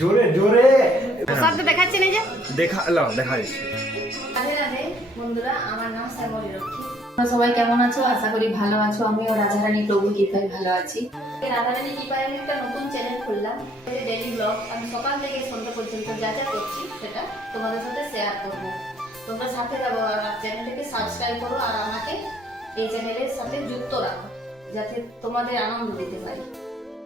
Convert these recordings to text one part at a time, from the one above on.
জোরে জোরে প্রসাদ দেখাচ্ছি না যে দেখালাম দেখাইছি। রাধে রাধে বন্ধুরা, আমার নাম শ্যামলী রক্ষী। তোমরা সবাই কেমন আছো? আশা করি ভালো আছো। আমিও রাধারানী প্রভু কৃপায় ভালো আছি। রাধারানী কৃপায় আমি একটা নতুন চ্যানেল খুললাম, ডেইলি ব্লগ। আমি সকাল থেকে সন্ধ্যা পর্যন্ত যা যা করছি সেটা তোমাদের সাথে শেয়ার করবো। তোমরা সাথে যাবো আর চ্যানেলটাকে সাবস্ক্রাইব করো আর আমাকে এই চ্যানেলের সাথে যুক্ত রাখো, যাতে তোমাদের আনন্দ দিতে পারি।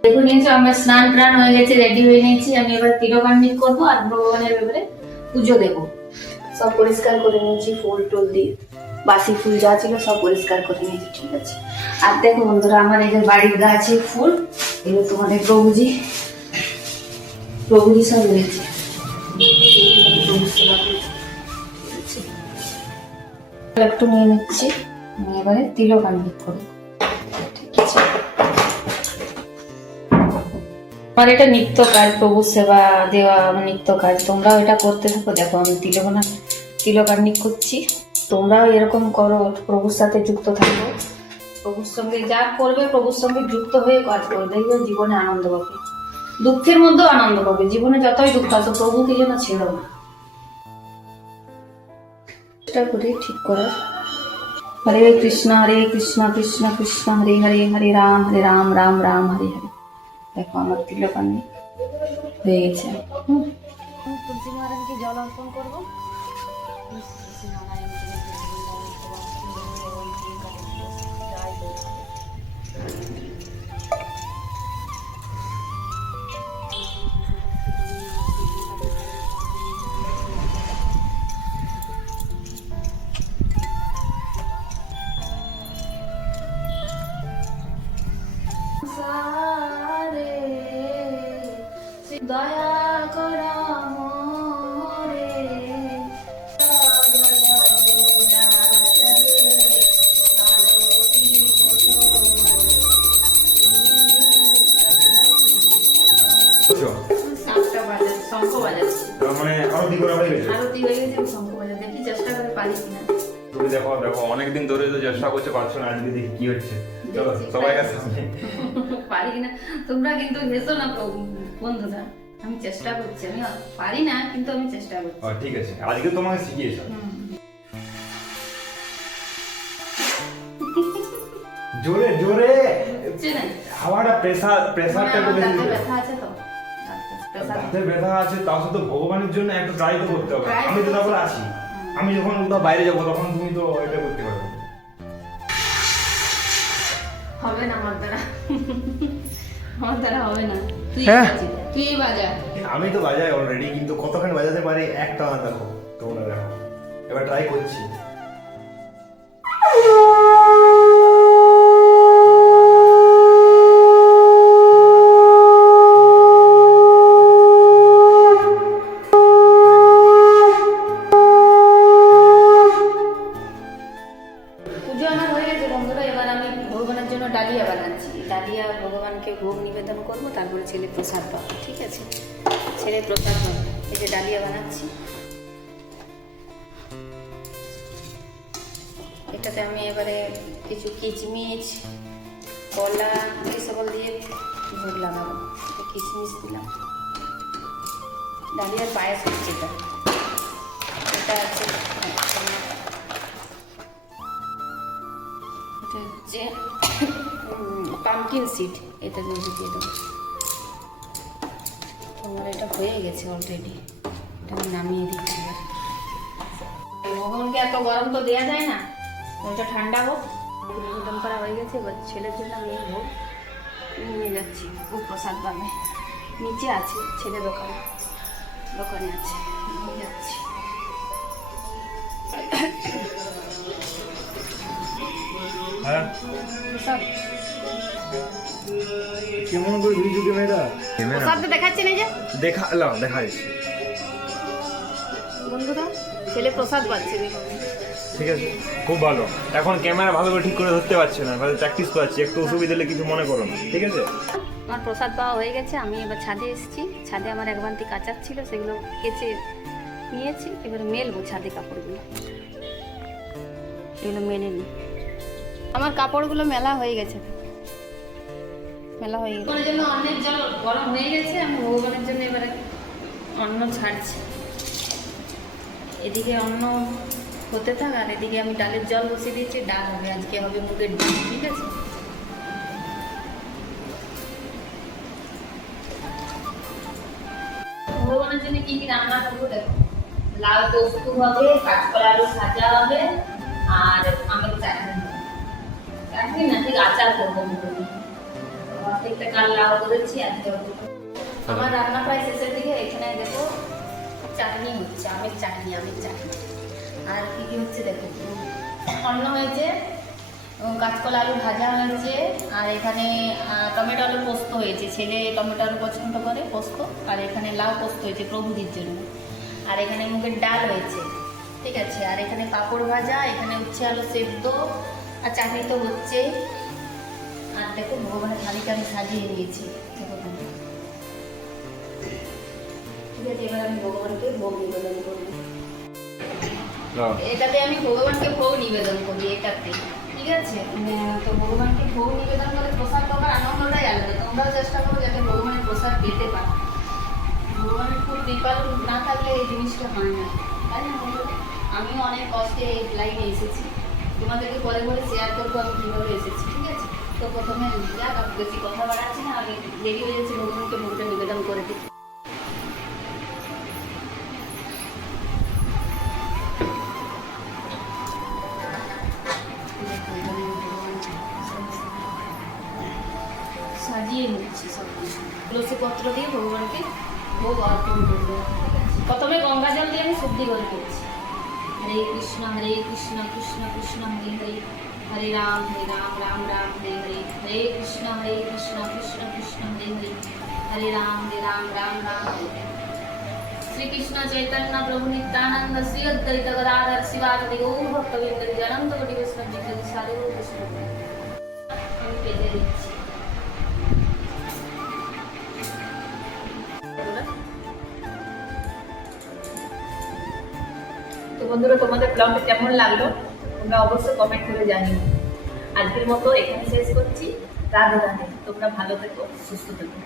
দেখো নিয়েছো, আমার স্নান টান হয়ে গেছে, রেডি হয়ে নিয়েছি। আমি এবার তিলকান্বিত করবো আর ভগবানের ব্যাপারে পুজো দেবো। সব পরিষ্কার করে নিয়েছি, ফুল টুল দিয়ে বাসি ফুল যা ছিল সব পরিষ্কার করে নিয়েছি, ঠিক আছে। আর দেখো বন্ধুরা, আমার এই যে বাড়ির গাছে ফুল, এগুলো তোমাদের প্রভুজি সব রয়েছে। একটু নিয়ে নিচ্ছি, এবারে তিলকান্বিত করবো, ঠিক আছে। আমার এটা নিত্য কাজ, প্রভু সেবা দেওয়া আমার নিত্য কাজ। তোমরাও এটা করতে থাকো। দেখো আমি তিলকান্বিত করছি, তোমরাও এরকম করো, প্রভুর সাথে যুক্ত থাকো। প্রভুর সঙ্গে যা করবে, প্রভুর সঙ্গে যুক্ত হয়ে কাজ করো, দেখবে জীবনে আনন্দ পাবে। দুঃখের মধ্যেও আনন্দ পাবে। জীবনে যতই দুঃখ আসো, প্রভুকে যেন ছেড়ো না। চেষ্টা করি ঠিক করার। হরে কৃষ্ণ কৃষ্ণ কৃষ্ণ হরে হরে, হরে রাম রাম রাম হরে হরে। দেখো আমার তিলকান্বিত হয়ে গেছে। তুলসী মহারাজকে জল অর্পণ করবো। দয়া করা মোরে, সাতটা বাজে শঙ্খ বাজাচ্ছি। মানে আরতি করা হয়ে গেছে? আরতি হয়ে গেছে, শঙ্খ বাজা। দেখি চেষ্টা করে পারি কিনা। তুমি দেখো দেখো অনেকদিন ধরে তো চেষ্টা করছে, পারছো না, আজকে দেখি কি হচ্ছে। চলো সবাই কাছে পারি কিনা। তোমরা কিন্তু হেসো না বন্ধুরা, আমি চেষ্টা করছি। আমি পারি না, কিন্তু আমি চেষ্টা করছি। ঠিক আছে, আজকে তোমাকে শিখিয়েছি। জোরে জোরে হচ্ছে না, হাওয়াটা প্রেসারটা একটু বেশি দিও। ব্যথা আছে তো, দাঁতে ব্যথা আছে, তাও তো ভগবানের জন্য একটু ট্রাই তো করতে হবে। Try আমি তো করতে তারপরে হবে। আছি, আমি যখন কোথাও বাইরে যাবো তখন তুমি তো এটা করতে পারবে। হবে না আমার দ্বারা, আমার দ্বারা হবে না। হ্যাঁ। তুই বাজা। আমি তো বাজাই অলরেডি, কিন্তু কতক্ষণ বাজাতে পারি একটা না, দেখো তোমরা দেখো, এবার ট্রাই করছি। পুজো আমার হয়ে গেছে বন্ধুরা। এবার আমি ভগবানের জন্য ডালিয়া বানাচ্ছি। ডালিয়া ভগবানকে ভোগ নিবেদন করবো, তারপরে ছেলে প্রসাদ পাবো, ঠিক আছে। ছেলে প্রসাদ পাবো। এই যে ডালিয়া বানাচ্ছি, এটাতে আমি এবারে কিছু কিচমিচ, কলা এই সকল দিয়ে ভোগ লাগাবো। কিশমিশ দিলাম। ডালিয়ার পায়েস হচ্ছে এটা। এটা আছে, এটা হচ্ছে পামকিন সিড, এটা দিয়ে দেবো। তোমার এটা হয়ে গেছে অলরেডি, এটা আমি নামিয়ে দিচ্ছি। ভগবানকে এত গরম তো দেওয়া যায় না, ওটা ঠান্ডা হোক। নিবেদন করা হয়ে গেছে, এবার ছেলের জন্য আমি এই ভোগ নিয়ে যাচ্ছি। ও প্রসাদ পাবে, নিচে আছে, ছেলে দোকানে আছে, নিয়ে যাচ্ছি। প্রসাদ কেমন করে ভিডিও ক্যামেরা প্রসাদ দেখাচ্ছি না যে দেখালাম দেখাইছি। বন্ধুরা, ছেলে প্রসাদ পাচ্ছে, দেখুন। ঠিক আছে, খুব ভালো। এখন ক্যামেরা ভালো করে ঠিক করে ধরতে পারছি না, ভালো প্র্যাকটিস পাচ্ছি। একটু অসুবিধা হলে কিছু মনে করো না, ঠিক আছে। আমার প্রসাদ পাওয়া হয়ে গেছে। আমি এবার ছাদে এসেছি। ছাদে আমার এক বালতি কাঁচা ছিল, সেগুলো কেচে নিয়েছি। এবার মেলবো ছাদে কাপড়গুলো, এগুলো মেনে নিই। আমার কাপড়গুলো মেলা হয়ে গেছে, মেলা হয়ে গেছে। জন্য অনেক জল গরম হয়ে গেছে। আমি ভগবানের জন্য এবারে অন্ন ছাড়ছি, এদিকে অন্ন হতে থাক আর এদিকে আমি ডালের জল বসিয়ে দিয়েছি। ডাল হবে, আজকে হবে মুগের ডাল, ঠিক আছে। ভগবানের জন্য কি কি রান্না করবো দেখো, লাউ পোস্ত হবে, কাঁচকলা আলু ভাজা হবে, আর আমের চাটনি হবে। চাটনি না, ঠিক আচার করবো। একটা কাল লাউ করেছি, আজকে আমার রান্না প্রায় শেষের দিকে। এখানে দেখো চাটনি হচ্ছে, আমের চাটনি। আর কি কি হচ্ছে দেখো, অন্ন হয়েছে, কাঁচকলা আলু ভাজা হয়েছে, আর এখানে টমেটো আলু পোস্ত হয়েছে। ছেলে টমেটো আলু পছন্দ করে পোস্ত। আর এখানে লাউ পোস্ত হয়েছে প্রভুদির জন্য। আর এখানে মুগের ডাল হয়েছে, ঠিক আছে। আর এখানে পাঁপড় ভাজা, এখানে উচ্ছে আলু সেদ্ধ, আর চাটনি তো হচ্ছে। আর দেখো ভগবানের থালিটা আমি সাজিয়ে নিয়েছি, দেখো তোমরা। ঠিক আছে, এবার আমি ভগবানকে ভোগ নিবেদন করবো। এটাতে আমি ভগবানকে ভোগ নিবেদন করি, এটাতে, ঠিক আছে। তো ভগবানকে ভোগ নিবেদন করে প্রসাদ পাওয়ার আনন্দটাই আলাদা। তোমরাও চেষ্টা করো যাতে ভগবানের প্রসাদ পেতে পারো। ভগবানের খুব কৃপালু না থাকলে এই জিনিসটা হয় না, তাই না বন্ধুরা? আমিও অনেক কষ্টে এই লাইনে এসেছি, তোমাদেরকে পরে পরে শেয়ার করবো আমি কীভাবে এসেছি, ঠিক আছে। তো প্রথমে যাক, আমি বেশি কথা বাড়াচ্ছি না, আমি দেরি হয়ে যাচ্ছি, ভগবানকে ভোগটা নিবেদন করে দিই। সাজিয়ে নিচ্ছি সব কিছু, তুলসী পত্র দিয়ে ভগবানকে ভোগ অর্পণ করবো। প্রথমে গঙ্গা জল দিয়ে আমি শুদ্ধি করে করছি। হরে কৃষ্ণ কৃষ্ণ কৃষ্ণ হরে হরে, হরে রাম রাম রাম হরে হরে, হরে কৃষ্ণ কৃষ্ণ কৃষ্ণ হরে হরে, হরে রাম রাম রাম হরে হরে। শ্রীকৃষ্ণ চৈতন্য প্রভু নিত্যানন্দ শ্রী অদ্বৈত গদাধর শিবাসাদি গৌর ভক্তবৃন্দ অনন্ত কোটি বৈষ্ণব জিজ্ঞাসা সাধু কৃষ্ণ। আমি পেজে দিচ্ছি। তো বন্ধুরা, তোমাদের ব্লগটা কেমন লাগলো তোমরা অবশ্যই কমেন্ট করে জানিও। আজকের মতো এখানে শেষ করছি। রাধে রাধে, তোমরা ভালো থেকো, সুস্থ থেকো।